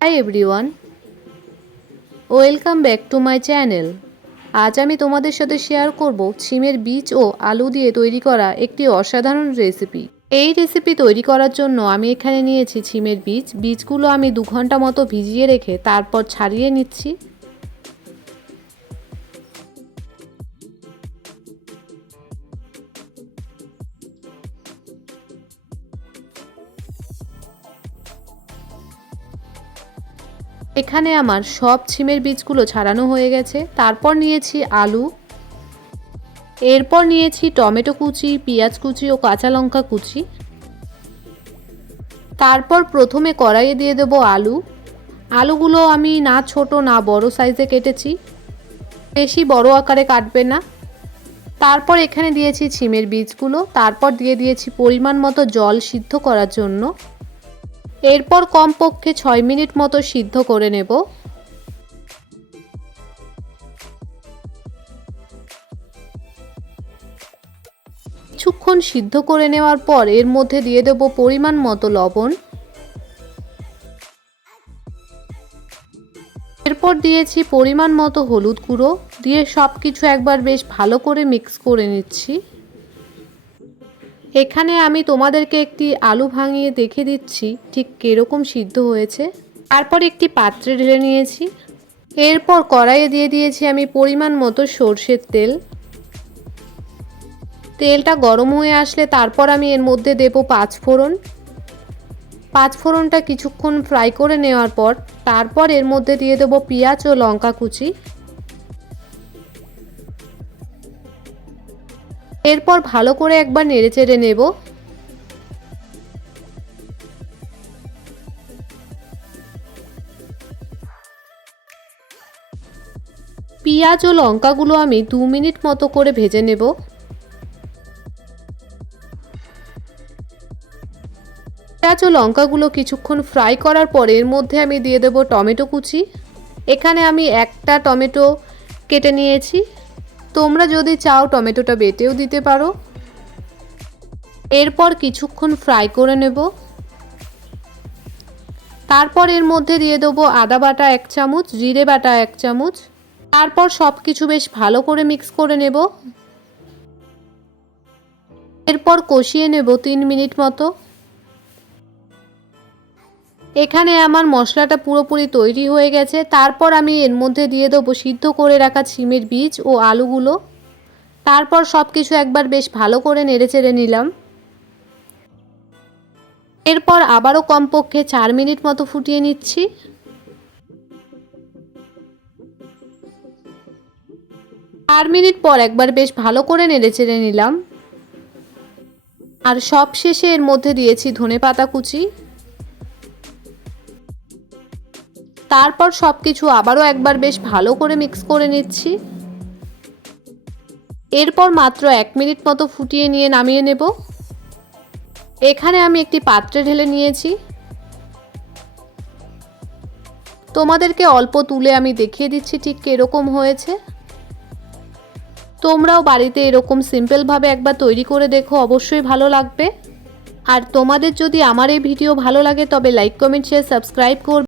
Hi everyone, welcome back to my channel. আজ আমি তোমাদের সাথে শেয়ার করব শিমের বীজ ও আলু দিয়ে তৈরি করা একটি অসাধারণ রেসিপি। এই রেসিপি তৈরি করার জন্য আমি এখানে নিয়েছি শিমের বীজগুলো আমি 2 ঘন্টা মতো ভিজিয়ে রেখে তারপর ছাড়িয়ে নিচ্ছি। এখানে আমার সব শিমের বীজগুলো ছাড়ানো হয়ে গেছে। তারপর নিয়েছি আলু, এরপর নিয়েছি টমেটো কুচি, পেঁয়াজ কুচি ও কাঁচা লঙ্কা কুচি। তারপর প্রথমে কড়াইয়ে দিয়ে দেব আলুগুলো আমি না ছোট না বড় সাইজে কেটেছি, বেশি বড় আকারে কাটবে না। তারপর এখানে দিয়েছি শিমের বীজগুলো, তারপর দিয়ে দিয়েছি পরিমাণ মতো জল সিদ্ধ করার জন্য। এরপর কমপক্ষে 6 মিনিট মতো সিদ্ধ করে নেব। কিছুক্ষণ সিদ্ধ করে নেওয়ার পর এর মধ্যে দিয়ে দেব পরিমাণ মতো লবণ। এরপর দিয়েছি পরিমাণ মতো হলুদ গুঁড়ো, দিয়ে সব কিছু একবার বেশ ভালো করে মিক্স করে নিচ্ছি। এখানে আমি তোমাদেরকে একটি আলু ভাঙিয়ে দেখে দিচ্ছি ঠিক কীরকম সিদ্ধ হয়েছে। তারপর একটি পাত্রে ঢেলে নিয়েছি। এরপর কড়াইয়ে দিয়ে দিয়েছি আমি পরিমাণ মতো সরষের তেল। তেলটা গরম হয়ে আসলে তারপর আমি এর মধ্যে দেব 5 ফোড়ন। 5 ফোড়নটা কিছুক্ষণ ফ্রাই করে নেওয়ার পর তারপর এর মধ্যে দিয়ে দেব পেঁয়াজ ও লঙ্কা কুচি। এরপর ভালো করে একবার নেড়েচেড়ে নেব। পেঁয়াজ ও লঙ্কাগুলো আমি 2 মিনিট মতো করে ভেজে নেব। পেঁয়াজ ও লঙ্কাগুলো কিছুক্ষণ ফ্রাই করার পর এর মধ্যে আমি দিয়ে দেব টমেটো কুচি। এখানে আমি একটা টমেটো কেটে নিয়েছি, তোমরা যদি চাও টমেটোটা বেটেও দিতে পারো। এরপর কিছুক্ষণ ফ্রাই করে নেব। তারপর এর মধ্যে দিয়ে দেব আদা বাটা 1 চামচ, জিরে বাটা 1 চামচ। তারপর সব কিছু বেশ ভালো করে মিক্স করে নেব। এরপর কষিয়ে নেব 3 মিনিট মতো। এখানে আমার মশলাটা পুরোপুরি তৈরি হয়ে গেছে। তারপর আমি এর মধ্যে দিয়ে দেবো সিদ্ধ করে রাখা শিমের বীজ ও আলুগুলো। তারপর সব কিছু একবার বেশ ভালো করে নেড়েচেড়ে নিলাম। এরপর আবারও কমপক্ষে 4 মিনিট মতো ফুটিয়ে নিচ্ছি। 4 মিনিট পর একবার বেশ ভালো করে নেড়েচেড়ে নিলাম। আর সব শেষে এর মধ্যে দিয়েছি ধনেপাতা কুচি। তারপর সব কিছু আবারও একবার বেশ ভালো করে মিক্স করে নিচ্ছি। এরপর মাত্র 1 মিনিট মতো ফুটিয়ে নিয়ে নামিয়ে নেব। এখানে আমি একটি পাত্রে ঢেলে নিয়েছি। তোমাদেরকে অল্প তুলে আমি দেখিয়ে দিচ্ছি ঠিক কিরকম হয়েছে। তোমরাও বাড়িতে এরকম সিম্পলভাবে একবার তৈরি করে দেখো, অবশ্যই ভালো লাগবে। আর তোমাদের যদি আমার এই ভিডিও ভালো লাগে তবে লাইক, কমেন্ট, শেয়ার, সাবস্ক্রাইব করবে।